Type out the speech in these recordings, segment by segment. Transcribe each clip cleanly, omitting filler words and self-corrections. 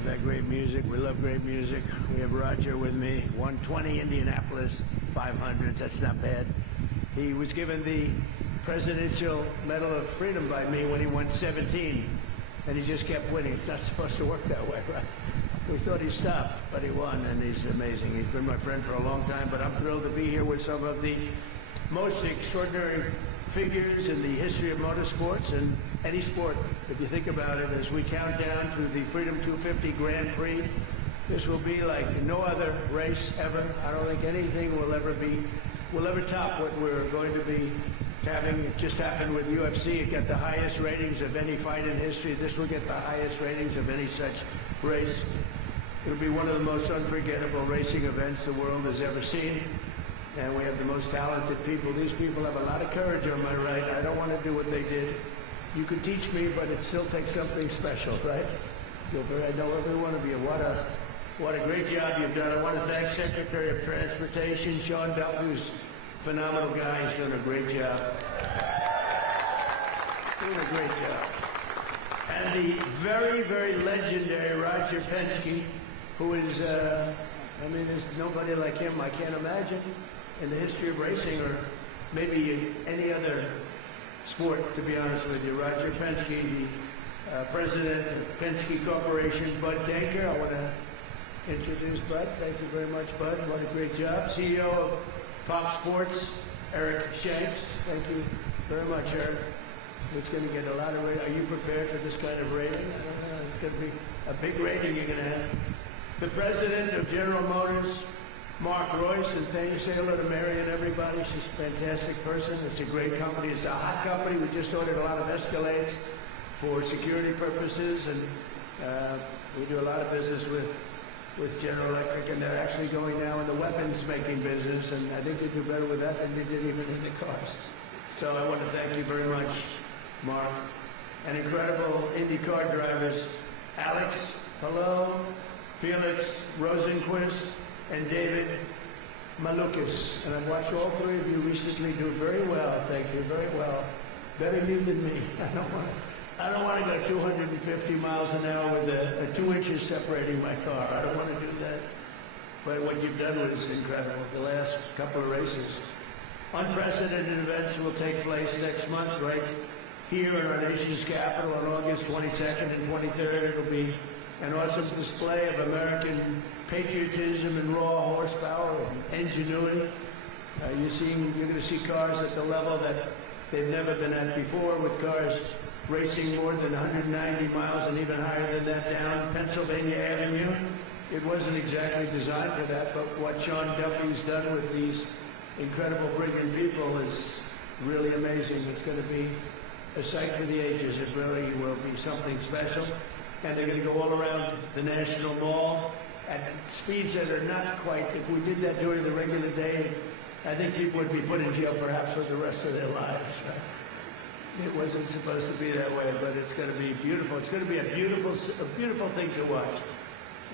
have that great music. We love great music. We have Roger with me. 120 Indianapolis 500s. That's not bad. He was given the Presidential Medal of Freedom by me when he won 17, and he just kept winning. It's not supposed to work that way, right? We thought he stopped, but he won, and he's amazing. He's been my friend for a long time, but I'm thrilled to be here with some of the most extraordinary figures in the history of motorsports and any sport. If you think about it, as we count down to the Freedom 250 Grand Prix, this will be like no other race ever. I don't think anything will ever top what we're going to be having. It just happened with UFC. It got the highest ratings of any fight in history. This will get the highest ratings of any such race. It'll be one of the most unforgettable racing events the world has ever seen. And we have the most talented people. These people have a lot of courage on my right. I don't want to do what they did. You could teach me, but it still takes something special, right? I know every one of you. What a great job you've done. I want to thank Secretary of Transportation, Sean Duffy, who's a phenomenal guy. He's done a great job. Doing a great job. And the very, very legendary Roger Penske, who is, there's nobody like him, I can't imagine, in the history of racing or maybe any other sport, to be honest with you. Roger Penske, the president of Penske Corporation. Bud Denker, I want to introduce Bud. Thank you very much, Bud. What a great job. CEO of Fox Sports, Eric Shanks. Thank you very much, Eric. It's going to get a lot of rating. Are you prepared for this kind of rating? I don't know. It's going to be a big rating you're going to have. The president of General Motors, Mark Royce, and thank you. Say hello to Mary and everybody. She's a fantastic person. It's a great company. It's a hot company. We just ordered a lot of Escalades for security purposes, and we do a lot of business with General Electric, and they're actually going now in the weapons-making business, and I think they do better with that than they did even in the cars. So I want to thank you very much, Mark. And incredible IndyCar drivers, Alex, hello, Felix Rosenquist, and David Malukas. And I've watched all three of you recently do very well. Thank you, very well. Better you than me. I don't want to go 250 miles an hour with 2 inches separating my car. I don't want to do that. But what you've done was incredible. The last couple of races. Unprecedented events will take place next month, right here in our nation's capital on August 22nd and 23rd. It'll be an awesome display of American patriotism and raw horsepower and ingenuity. You're going to see cars at the level that they've never been at before, with cars racing more than 190 miles and even higher than that down Pennsylvania Avenue. It wasn't exactly designed for that, but what Sean Duffy's done with these incredible, brilliant people is really amazing. It's going to be a sight for the ages. It really will be something special. And they're going to go all around the National Mall at speeds that are not quite, if we did that during the regular day, I think people would be put in jail perhaps for the rest of their lives. It wasn't supposed to be that way, but it's going to be beautiful. It's going to be a beautiful thing to watch.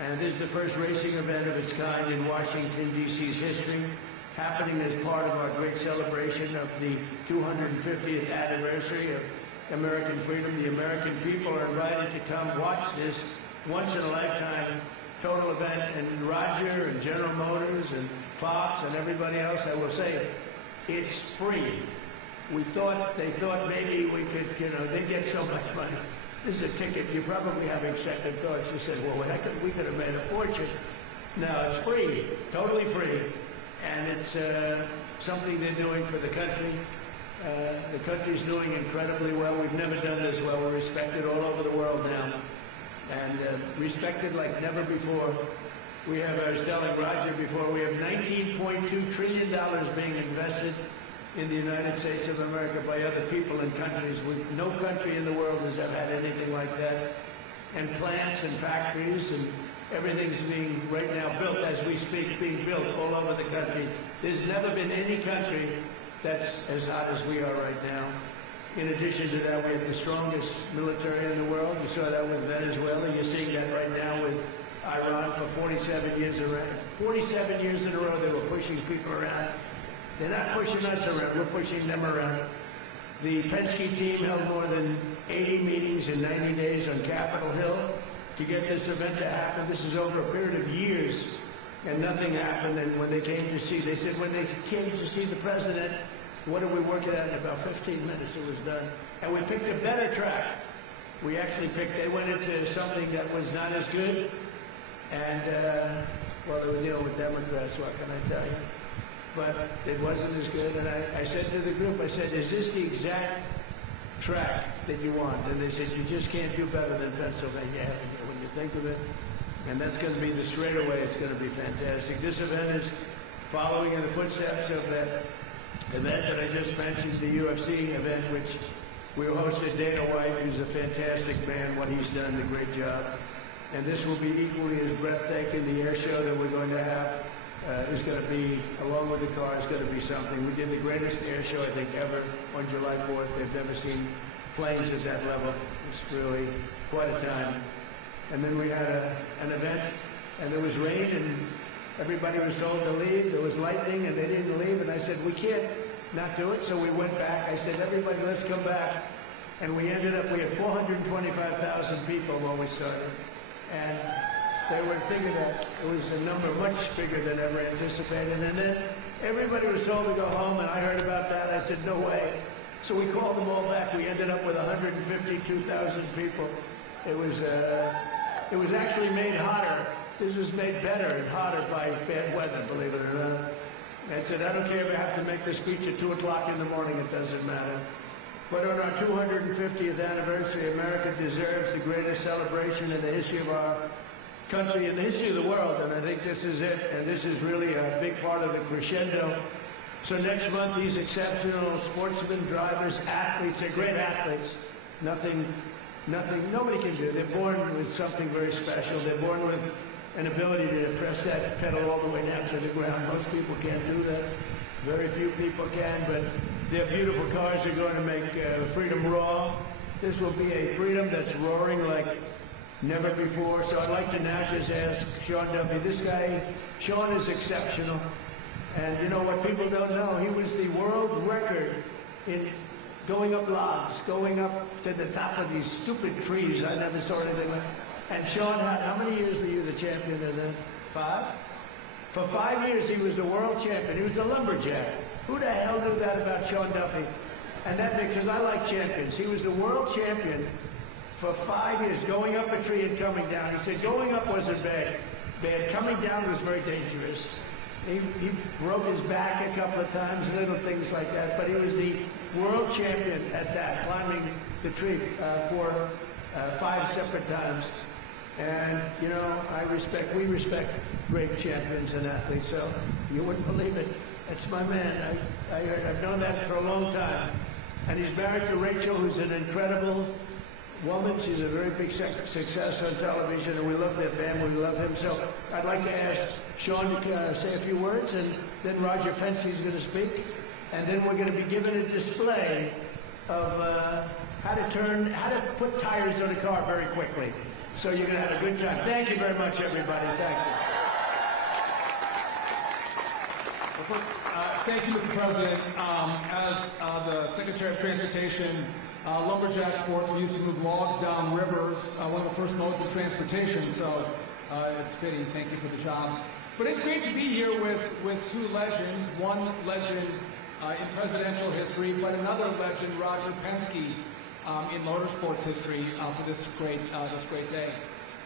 And this is the first racing event of its kind in Washington, D.C.'s history, happening as part of our great celebration of the 250th anniversary of American freedom. The American people are invited to come watch this once-in-a-lifetime total event. And Roger and General Motors and Fox and everybody else, I will say, it's free. They thought maybe we could, they get so much money. This is a ticket. You're probably having second thoughts. You said, well, we could have made a fortune. No, it's free, totally free. And it's something they're doing for the country. The country's doing incredibly well. We've never done this well. We're respected all over the world now. And respected like never before. We have, I was telling Roger before, we have $19.2 trillion being invested in the United States of America by other people and countries. No country in the world has ever had anything like that. And plants and factories and everything's being right now built as we speak, being built all over the country. There's never been any country that's as hot as we are right now. In addition to that, we have the strongest military in the world. You saw that with Venezuela. You're seeing that right now with Iran for 47 years around. 47 years in a row they were pushing people around. They're not pushing us around, we're pushing them around. The Penske team held more than 80 meetings in 90 days on Capitol Hill. to get this event to happen. This is over a period of years, and nothing happened. And when they came to see, they said when they came to see the president, what did we work it out? In about 15 minutes it was done. And we picked a better track. We actually picked, they went into something that was not as good. And, well, they were dealing with Democrats, what can I tell you? But it wasn't as good. And I said to the group, I said, is this the exact track that you want? And they said, you just can't do better than Pennsylvania Avenue when you think of it. And that's going to be the straightaway. It's going to be fantastic. This event is following in the footsteps of that event that I just mentioned, the UFC event, which we hosted Dana White, who's a fantastic man. What he's done, a great job. And this will be equally as breathtaking. The air show that we're going to have is going to be, along with the car, is going to be something. We did the greatest air show, I think, ever on July 4th. They've never seen planes at that level. It's really quite a time. And then we had an event, and there was rain, and everybody was told to leave. There was lightning, and they didn't leave. And I said, we can't not do it. So we went back. I said, everybody, let's come back. And we ended up, we had 425,000 people when we started. And they were thinking that it was a number much bigger than ever anticipated. And then everybody was told to go home, and I heard about that. I said, no way. So we called them all back. We ended up with 152,000 people. It was actually made hotter. This was made better and hotter by bad weather, believe it or not. I said, I don't care if I have to make the speech at 2 o'clock in the morning, it doesn't matter. But on our 250th anniversary, America deserves the greatest celebration in the history of our country, in the history of the world, and I think this is it, and this is really a big part of the crescendo. So next month, these exceptional sportsmen, drivers, athletes, they're great athletes. Nobody can do. They're born with something very special. They're born with an ability to press that pedal all the way down to the ground. Most people can't do that. Very few people can, but their beautiful cars are going to make freedom raw. This will be a freedom that's roaring like never before. So I'd like to now just ask Sean Duffy. This guy, Sean, is exceptional. And you know what people don't know? He was the world record in going up logs, going up to the top of these stupid trees. I never saw anything like that. And Sean, how many years were you the champion of that? 5? For 5 years, he was the world champion. He was the lumberjack. Who the hell knew that about Sean Duffy? And that because I like champions. He was the world champion for 5 years, going up a tree and coming down. He said going up wasn't bad. Coming down was very dangerous. He broke his back a couple of times, little things like that. But he was the world champion at that, climbing the tree for 5 separate times. And, you know, we respect great champions and athletes, so you wouldn't believe it. That's my man. I've known that for a long time. And he's married to Rachel, who's an incredible woman. She's a very big success on television, and we love their family. We love him. So I'd like to ask Sean to say a few words, and then Roger Penske is going to speak. And then we're going to be given a display of how to put tires on a car very quickly. So you're going to have a good time. Thank you very much, everybody. Thank you. Well, first, thank you, Mr. President. As the Secretary of Transportation, lumberjack sports, we used to move logs down rivers, one of the first modes of transportation, so it's fitting. Thank you for the job. But it's great to be here with two legends, one legend in presidential history, but another legend, Roger Penske, in motorsports history for this great day.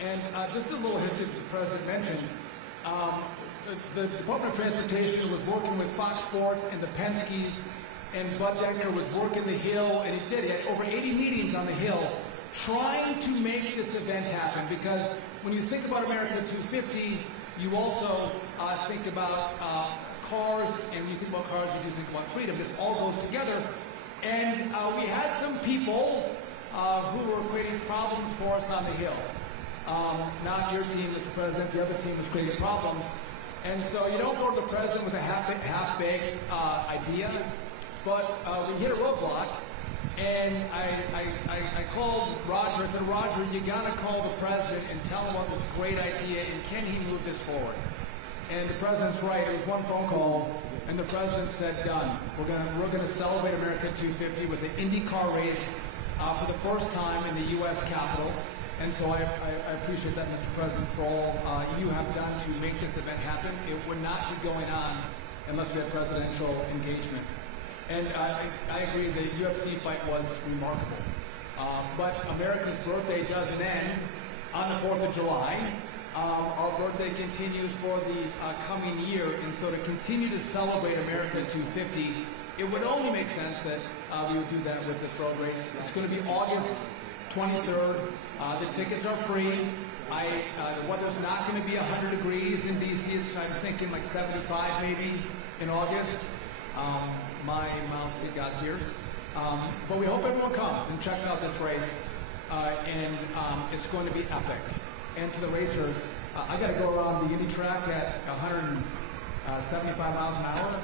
And just a little history that the President mentioned. The Department of Transportation was working with Fox Sports and the Penskes, and Bud Deckner was working the Hill, and he did. He had over 80 meetings on the Hill trying to make this event happen, because when you think about America 250, you also think about cars, and when you think about cars, you think about freedom. This all goes together. And we had some people who were creating problems for us on the Hill. Not your team, Mr. President, the other team was creating problems. And so you don't go to the President with a half-baked idea, but we hit a roadblock, and I called Roger. I said, Roger, you gotta call the President and tell him about this great idea, and can he move this forward? And the President's right. It was one phone call, and the President said, done. We're gonna celebrate America 250 with an IndyCar race for the first time in the U.S. Capitol. And so I appreciate that, Mr. President, for all you have done to make this event happen. It would not be going on unless we had presidential engagement. And I agree the UFC fight was remarkable. But America's birthday doesn't end on the 4th of July. Our birthday continues for the coming year, and so to continue to celebrate America 250, it would only make sense that we would do that with this road race. It's going to be August 23rd. The tickets are free. The weather's not going to be 100 degrees in DC. I'm thinking like 75 maybe in August. My mouth to God's ears. But we hope everyone comes and checks out this race, and it's going to be epic. And to the racers, I got to go around the Indy track at 175 miles an hour,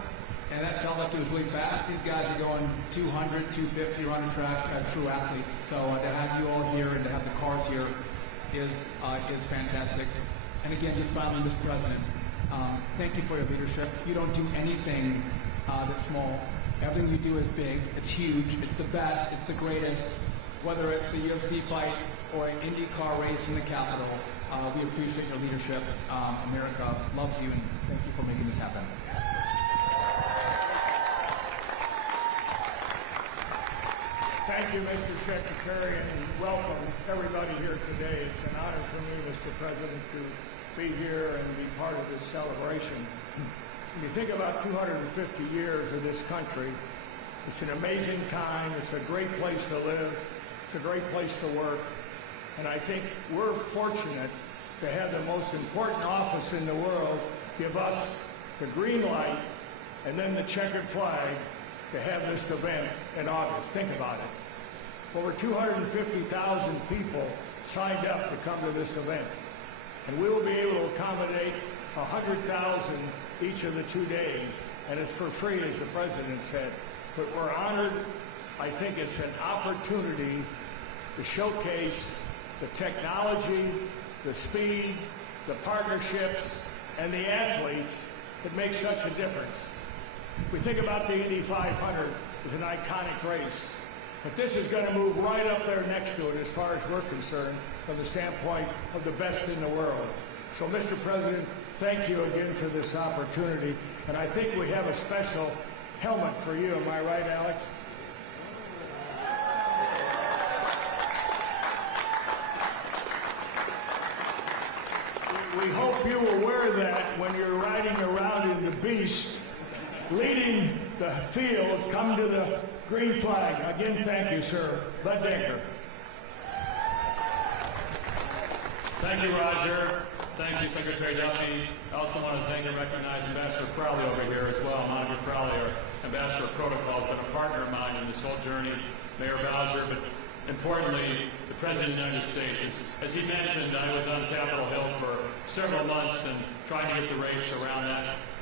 and that felt like it was really fast. These guys are going 200, 250 around the track, true athletes. So to have you all here and to have the cars here is fantastic. And again, just finally, Mr. President, thank you for your leadership. You don't do anything that's small. Everything you do is big, it's huge, it's the best, it's the greatest. Whether it's the UFC fight or an IndyCar race in the Capitol, we appreciate your leadership. America loves you, and thank you for making this happen. Thank you, Mr. Secretary, and welcome everybody here today. It's an honor for me, Mr. President, to be here and be part of this celebration. When you think about 250 years of this country, it's an amazing time. It's a great place to live. It's a great place to work. And I think we're fortunate to have the most important office in the world give us the green light and then the checkered flag to have this event in August. Think about it. Over 250,000 people signed up to come to this event. And we will be able to accommodate 100,000 each of the 2 days. And it's for free, as the President said. But we're honored. I think it's an opportunity to showcase the technology, the speed, the partnerships, and the athletes that make such a difference. We think about the Indy 500 as an iconic race, but this is going to move right up there next to it as far as we're concerned from the standpoint of the best in the world. So, Mr. President, thank you again for this opportunity, and I think we have a special helmet for you. Am I right, Alex? We hope you will wear that when you're riding around in the Beast, leading the field. Come to the green flag. Again, thank you, sir. Bud Decker. Thank you, Roger. Thank you, Secretary Duffy. I also want to thank and recognize Ambassador Crowley over here as well. Monica Crowley, our Ambassador of Protocol, has been a partner of mine in this whole journey. Mayor Bowser, but importantly, the President of the United States. As he mentioned, I was on Capitol Hill for several months and trying to get the race around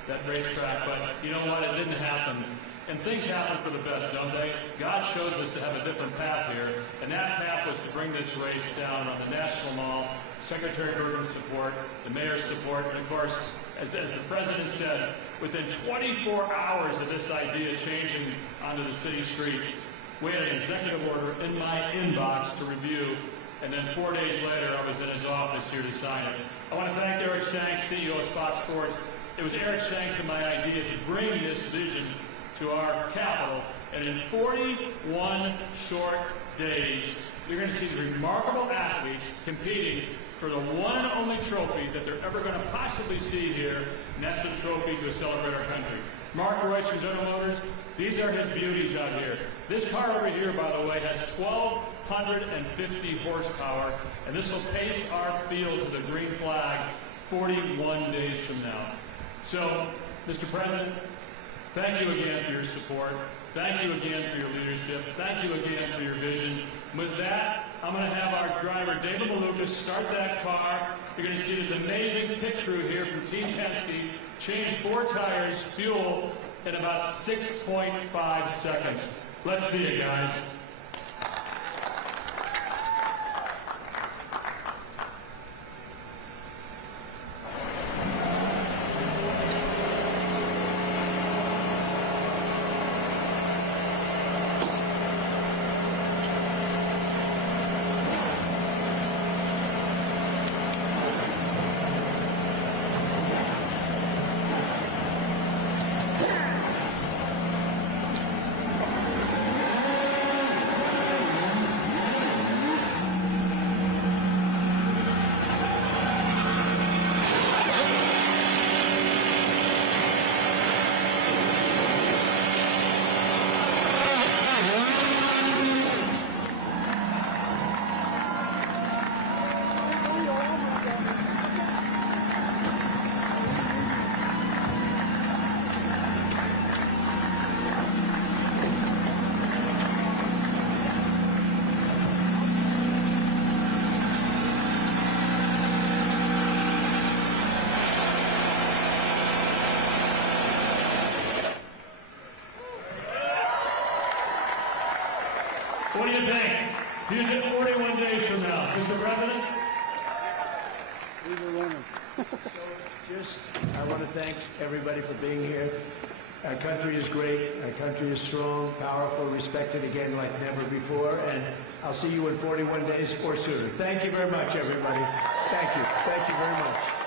that racetrack, but you know what? It didn't happen. And things happen for the best, don't they? God chose us to have a different path here, and that path was to bring this race down on the National Mall, Secretary Bergen's support, the mayor's support, and of course, as the President said, within 24 hours of this idea changing onto the city streets, we had an executive order in my inbox to review, and then 4 days later, I was in his office here to sign it. I want to thank Eric Shanks, CEO of Fox Sports. It was Eric Shanks and my idea to bring this vision to our capital, and in 41 short days, you're going to see the remarkable athletes competing for the one and only trophy that they're ever going to possibly see here, and that's the trophy to celebrate our country. Mark Royce from General Motors, these are his beauties out here. This car over here, by the way, has 1,250 horsepower, and this will pace our field to the green flag 41 days from now. So, Mr. President, thank you again for your support. Thank you again for your leadership. Thank you again for your vision. With that, I'm going to have our driver, David Malukas, start that car. You're going to see this amazing pit crew here from Team Penske change 4 tires, fuel, in about 6.5 seconds. Let's see it, guys. do you think? Do you think 41 days from now, Mr. President? I want to thank everybody for being here. Our country is great. Our country is strong, powerful, respected again like never before. And I'll see you in 41 days or sooner. Thank you very much, everybody. Thank you. Thank you very much.